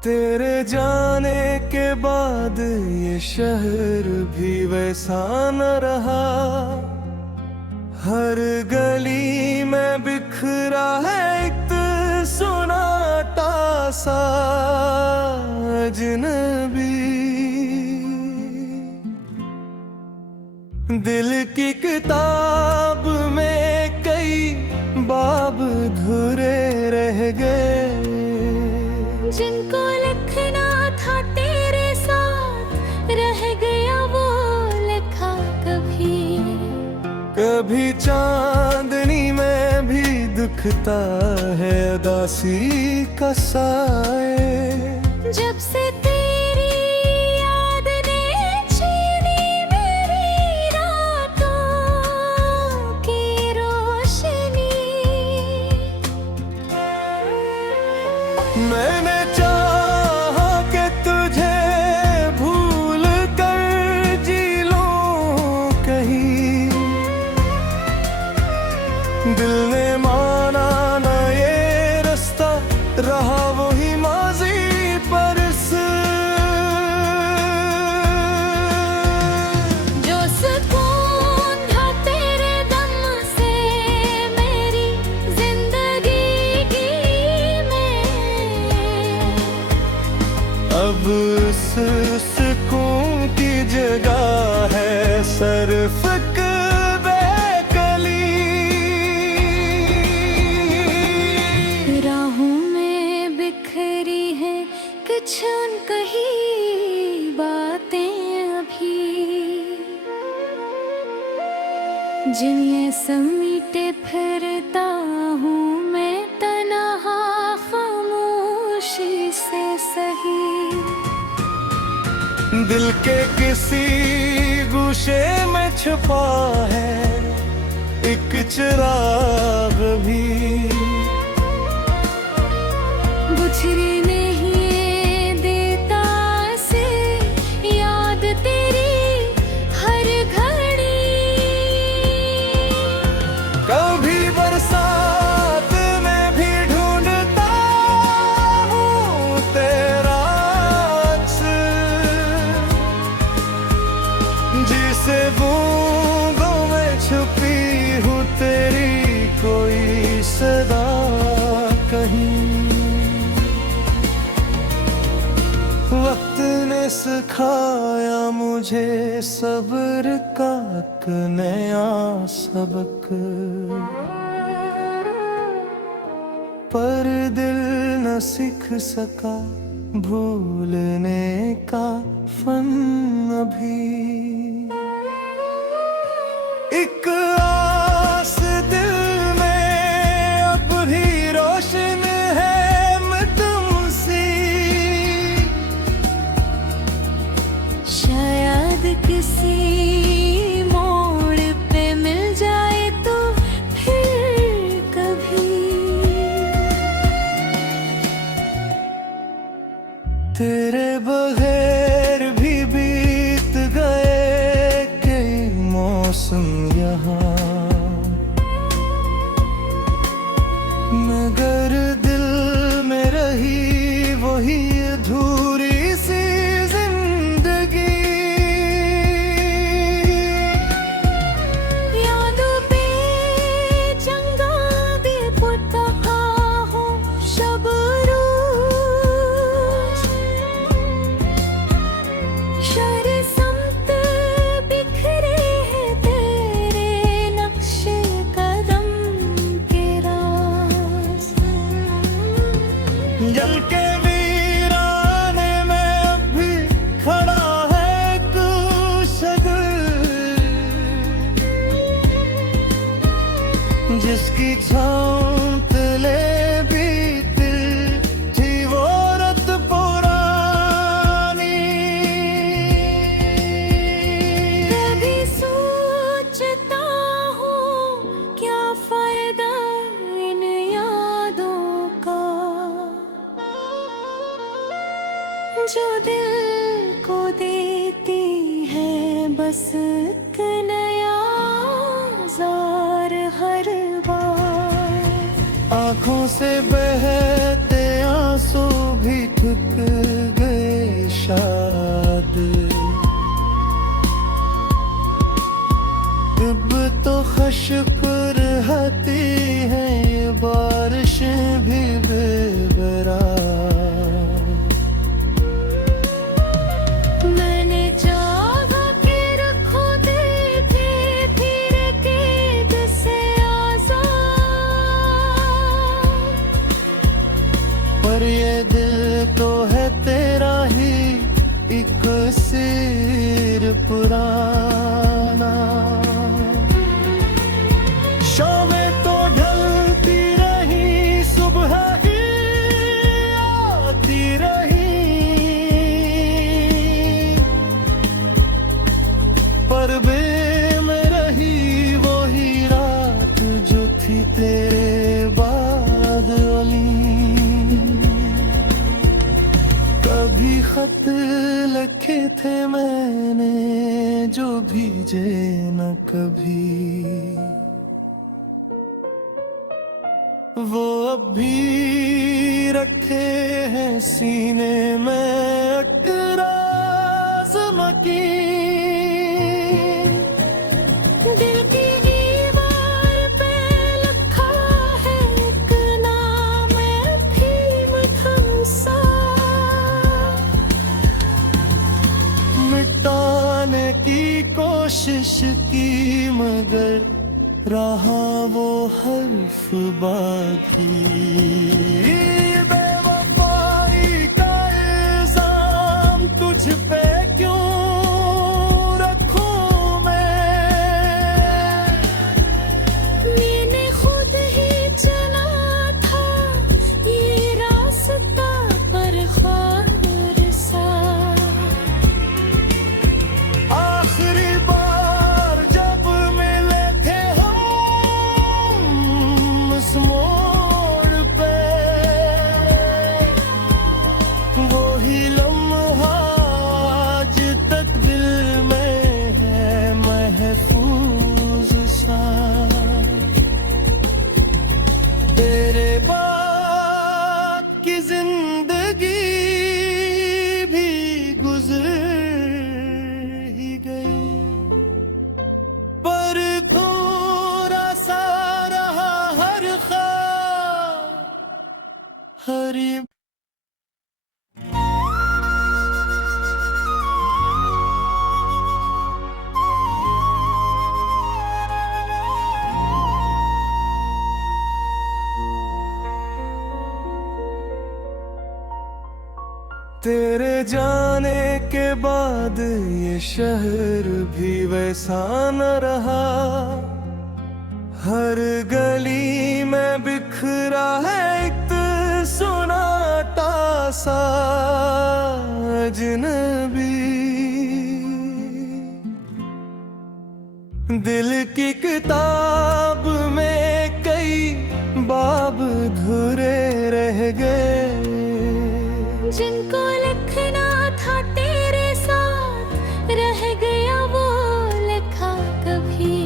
तेरे जाने के बाद ये शहर भी वैसा न रहा। हर गली में बिखरा है एक सुनाटा सा अजनबी। दिल की किताब में कई बाब अधूरे रह गए, जिनको लिखना था तेरे साथ रह गया वो लिखा कभी। कभी चांदनी में भी दिखता है उदासी का साए। जब से तेरी याद ने छीनी मेरी रातों की रोशनी, मैंने चाहा कि तुझे भूल कर जी लूं कहीं। दिल ने माना ना ये रास्ता, रहा वही माजी पर जो सुकून था तेरे दम से मेरी जिंदगी की में, अब उस सुकून की जगह है सिर्फ बेकली। राहों में बिखरी है कुछ अनकही बातें अभी, जिन्हें समीटे फिरता हूँ मैं तन्हा खामोशी से सही। दिल के किसी गुशे में छुपा है एक चिराग भी, बुझने नहीं देता से याद तेरी हर घड़ी। कभी बरसात में भी ढूंढता हूँ तेरा अक्स, जिसे बूंदों में छुपी हूँ तेरी कोई सदा कहीं। वक्त ने सिखाया मुझे सब्र का एक नया सबक, पर दिल न सीख सका भूलने का फन अभी। एक आस दिल में अब भी रोशन है मैं तुमसे, शायद किसी मोड़ पे मिल जाए तो फिर कभी। तेरे बगैर भी बीत गए कई मौसम यहाँ, मगर दिल में रही वही अधूरी सी जिंदगी। यादों पे चंगा दे पुता हो शब रोज, शर समत बिखरे हैं तेरे नक्शे कदम के राज। जल के वीराने में अब भी खड़ा है कुशग, जिसकी छाँव तले भी दिल थी वो रत पुरानी। कभी सोचता हूँ क्या फायदा इन यादों का, जो दिल को देती है बस एक नया जार हर बार। आँखों से बहते आंसू भी ठुकरा पर ये दिल तो है तेरा ही एक सिर पुराना। शामें तो ढलती रही, सुबह ही आती रही, पर बे में रही वो ही रात जो थी तेरे बाद वाली। कभी खत लिखे थे मैंने जो भीजे न कभी, वो अब भी रखे हैं सीने में अटराज मकी। दिल की दीवार पे लिखा है एक नाम अफीम थमसा, मिटाने की कोशिश की मगर रहा वो हर्फ बाकी। बेवफाई का इल्जाम तुझ पे क्यों रखूं मैंने खुद ही चला था ये रास्ता पर ख्वार सा। आखिरी बार जब मिले थे हम उस मोड़ पे, वो ही लम्हा आज तक दिल में है महफूज सा। तेरे बाद की जिंदगी भी गुजर ही गई, पर थोड़ा सा रहा हर ख्वाब हरी। तेरे जाने के बाद ये शहर भी वैसा न रहा, हर गली में बिखरा है एक सुनाटा सा अजनबी। दिल की किताब में कई बाब धुरे रह गए, जिनको लिखना था तेरे साथ रह गया वो लिखा कभी।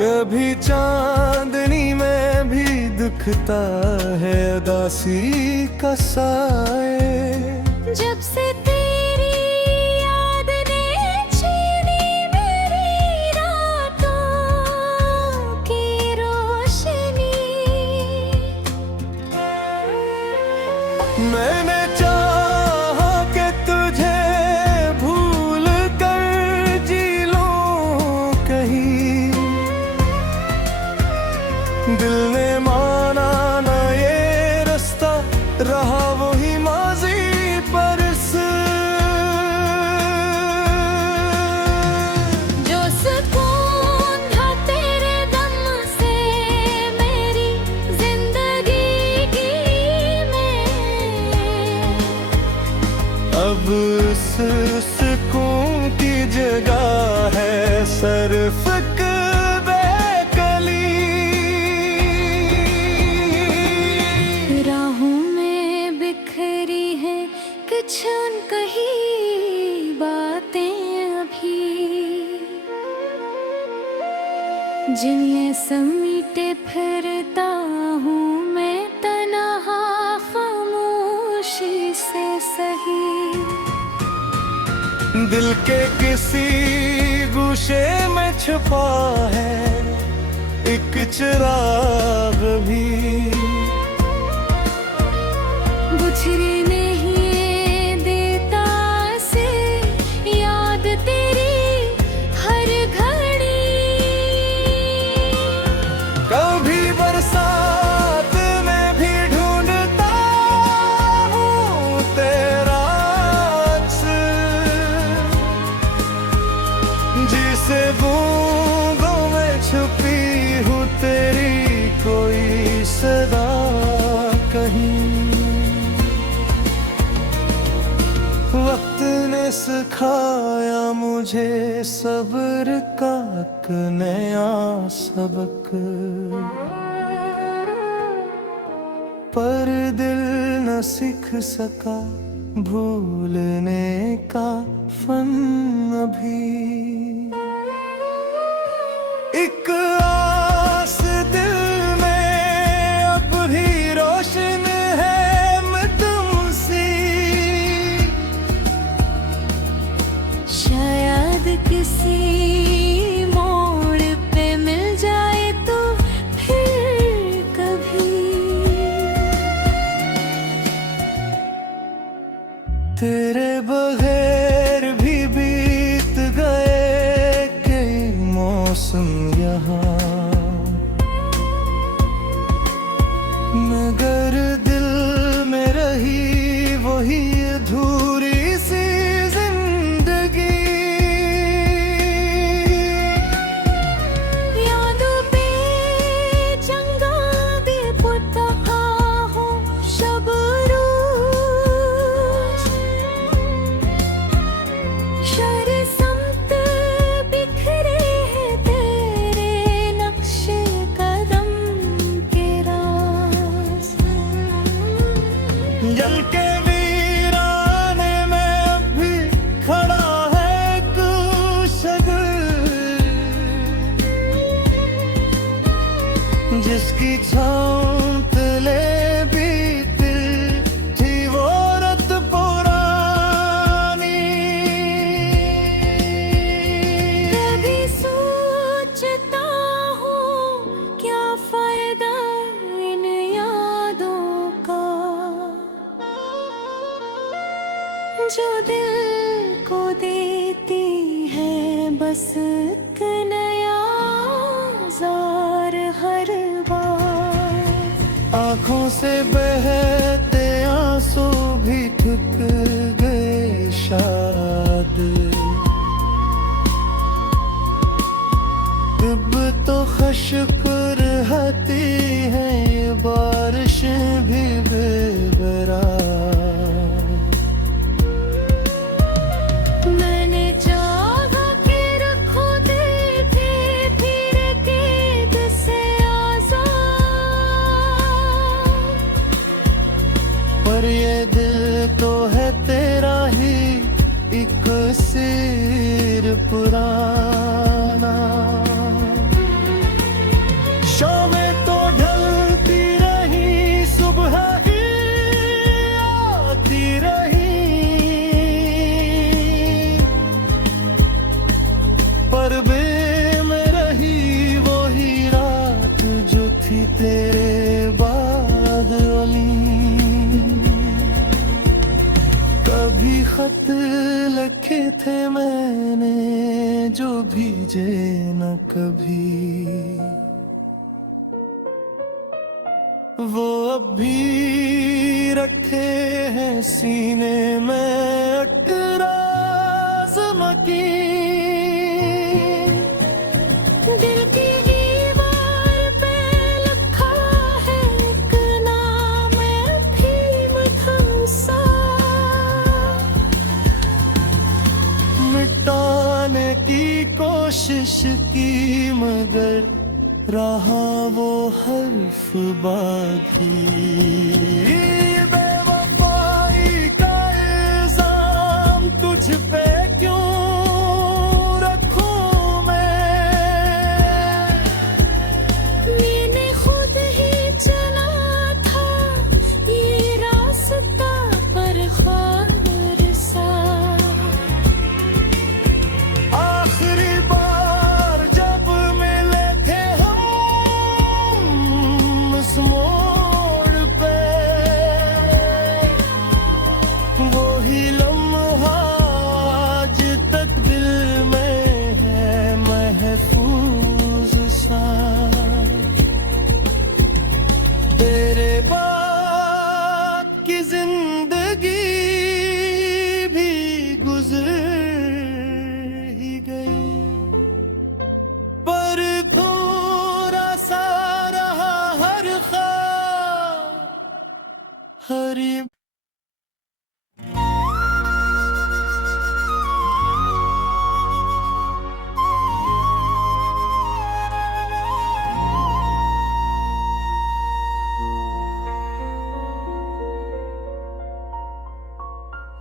कभी चांदनी में भी दिखता है उदासी का साए। जब से तेरी याद ने छीनी मेरी रातों की रोशनी, मैंने चाहा कि तुझे भूल कर जी लूं कहीं, दिल ने माना ना ये रास्ता, रहा वही माजी पर जो सुकून था तेरे दम से मेरी जिंदगी की में, अब उस सुकून की जगह है सिर्फ बेकली। राहों में बिखरी है कुछ अनकही बातें अभी, जिन्हें समीटे फिरता हूँ मैं तन्हा खामोशी से सही। दिल के किसी गुशे में छुपा है एक चिराग भी, बुझने नहीं देता से याद तेरी हर घड़ी। कभी बरसात में भी ढूंढता सिखाया मुझे सब्र का एक नया सबक। पर दिल न सीख सका भूलने का फन अभी। एक आस दिल में अब भी रोशन है मैं तुमसे। शायद किसी मोड़ पे मिल जाए तो फिर कभी। तेरे बगैर भी बीत गए कई मौसम यहाँ, मगर दिल में रही वही अधूरी सी जिंदगी। यादों पे चंगा दे पुता हो शब रोज। शर समत बिखरे हैं तेरे नक्शे कदम के राज। जल के वीराने में अब भी खड़ा है कुशग, जिसकी छाँव तले भी दिल थी वो रत पुरानी। कभी सोचता हूँ क्या फायदा इन यादों का, जो दिल को देती है बस एक नया जार हर बार। आँखों से बहते आंसू भी थक गए शायद। अब तो खुशकुर रहती है ये बारिश भी बेकरार। मैंने चाहा कि रखो दिल थे फिर कैद से आजाद। पर ये दिल तो है तेरा ही एक सिर पुराना। शामें तो ढलती रही सुबह ही आती रही, पर बे में रही वही रात जो थी तेरे बाद वाली। कभी खत लिखे थे मैंने जो भीजे न कभी, वो अब भी रखे हैं सीने में अटराज मकी। दिल की दीवार पे लिखा है एक नाम अफीम धमसा। मिटाने की कोशिश की मगर रहा वो हर्फ बाकी। बेवफाई का इल्जाम तुझ पे क्यों रखूं मैं। मैंने खुद ही चला था ये रास्ता पर ख्वार सा। आखिरी बार जब मिले थे हम उस मोड़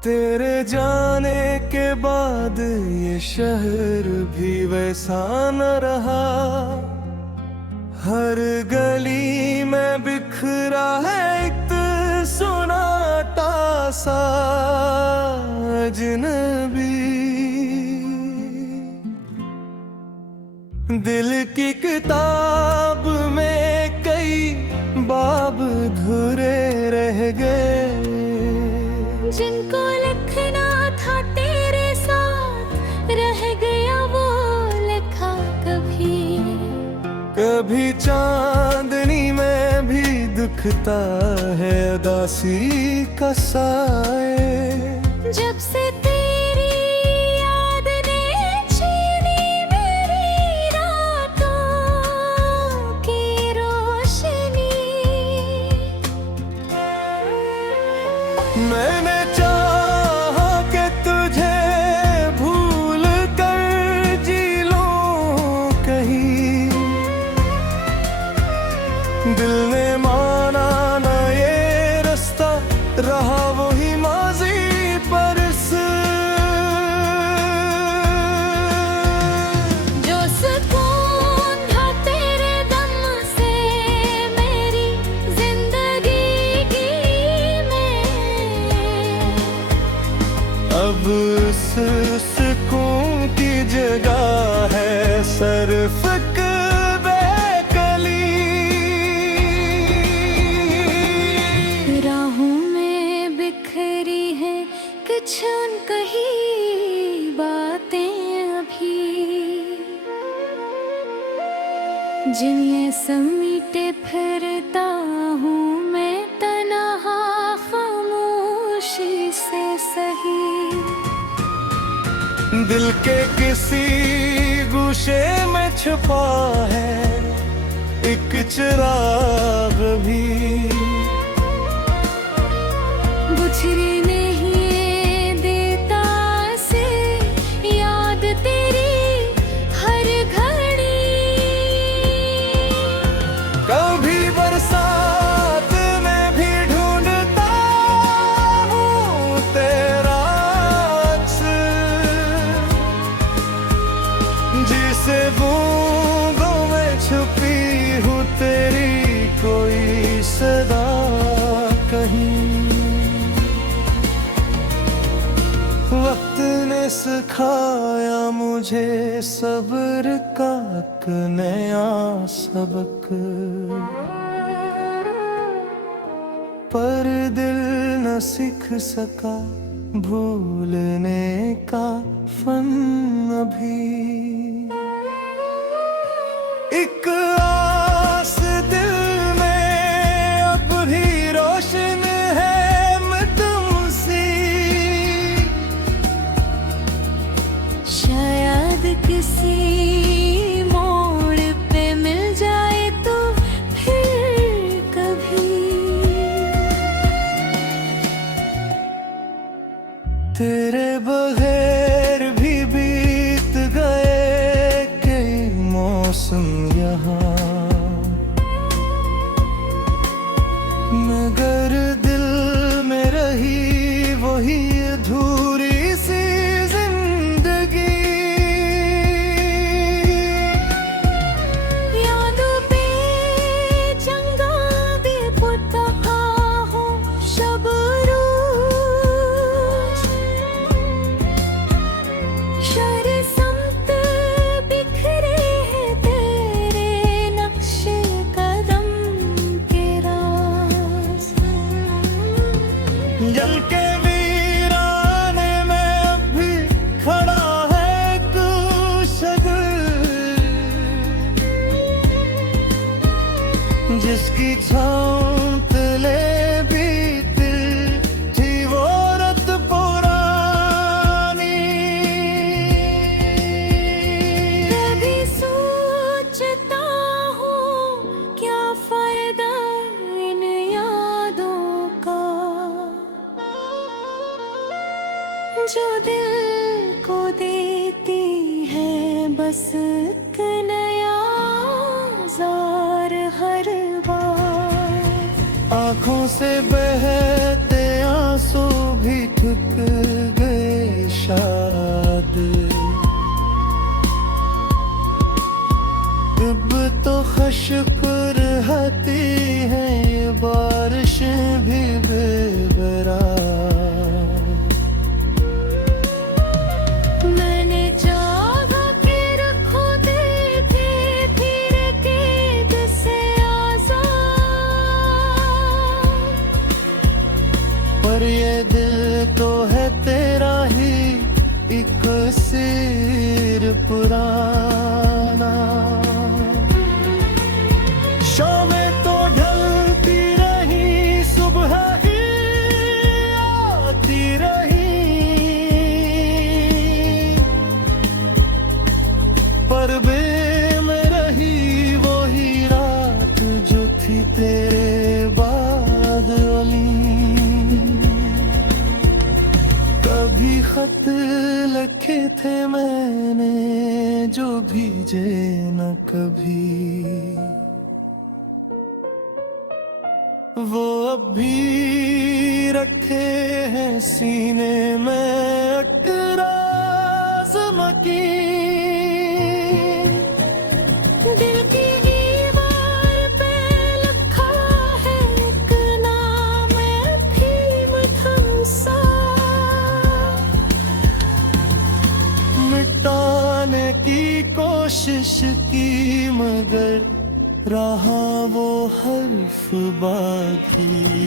तेरे जाने के बाद ये शहर भी वैसा न रहा। हर गली में बिखरा है एक सुनाटा सा अजनबी। दिल की किताब में कई बाब धुरे रह गए, जिनको लिखना था तेरे साथ रह गया वो लिखा कभी। कभी चांदनी में भी दिखता है उदासी का साए। जब से तेरी याद ने छीनी मेरी रातों की रोशनी, मैंने चाहा कि तुझे भूल कर जी लूं कहीं। दिल ने माना ना ये रास्ता, रहा वही माजी पर जो सुकून था तेरे दम से मेरी जिंदगी की में, अब उस सुकून की जगह है सिर्फ बेकली। राहों में बिखरी है कुछ अनकही बातें अभी, जिन्हें समीटे फिरता हूँ मैं तन्हा खामोशी से सही। दिल के किसी गुशे में छुपा है एक चिराग भी, बुझने नहीं देता से याद तेरी हर घड़ी। कभी बरसात में भी ढूंढता हूँ तेरा अक्स, जिसे बूंदों में छुपी हूँ तेरी कोई सदा कहीं। वक्त ने सिखाया मुझे सब्र का एक नया सबक, पर दिल न सीख सका भूलने का फन अभी। एक आस दिल में अब भी रोशन है मैं तुमसे, शायद किसी मोड़ पे मिल जाए तो फिर कभी। तेरे बगैर भी बीत गए कई मौसम यहाँ, मगर दिल में रही वही अधूरी सी जिंदगी। यादों पे चंगा दे पुता हो शब रोज, शर समत बिखरे हैं तेरे नक्श कदम के राज। जल के वीराने में अब भी खड़ा है कुशग, जिसकी छाँव तले भी दिल थी वो रत पुरानी। कभी सोचता हूँ क्या फायदा इन यादों का, जो दिल को देती है बस एक नया जार हर बार। आँखों से बहते आंसू भी ठुकरा पर ये दिल तो है तेरा ही एक सिर पुराना। शामें तो ढलती रही, सुबह ही आती रही, पर बे में रही वही रात जो थी तेरे बाद वाली। कभी खत लिखे थे मैंने जो भीजे न कभी, वो अब भी रखे हैं सीने में अटराज़ मकी। दिल की दीवार पे लिखा है एक नाम अफीम थमसा, मिटाने की कोशिश की मगर रहा वो हर्फ बाकी।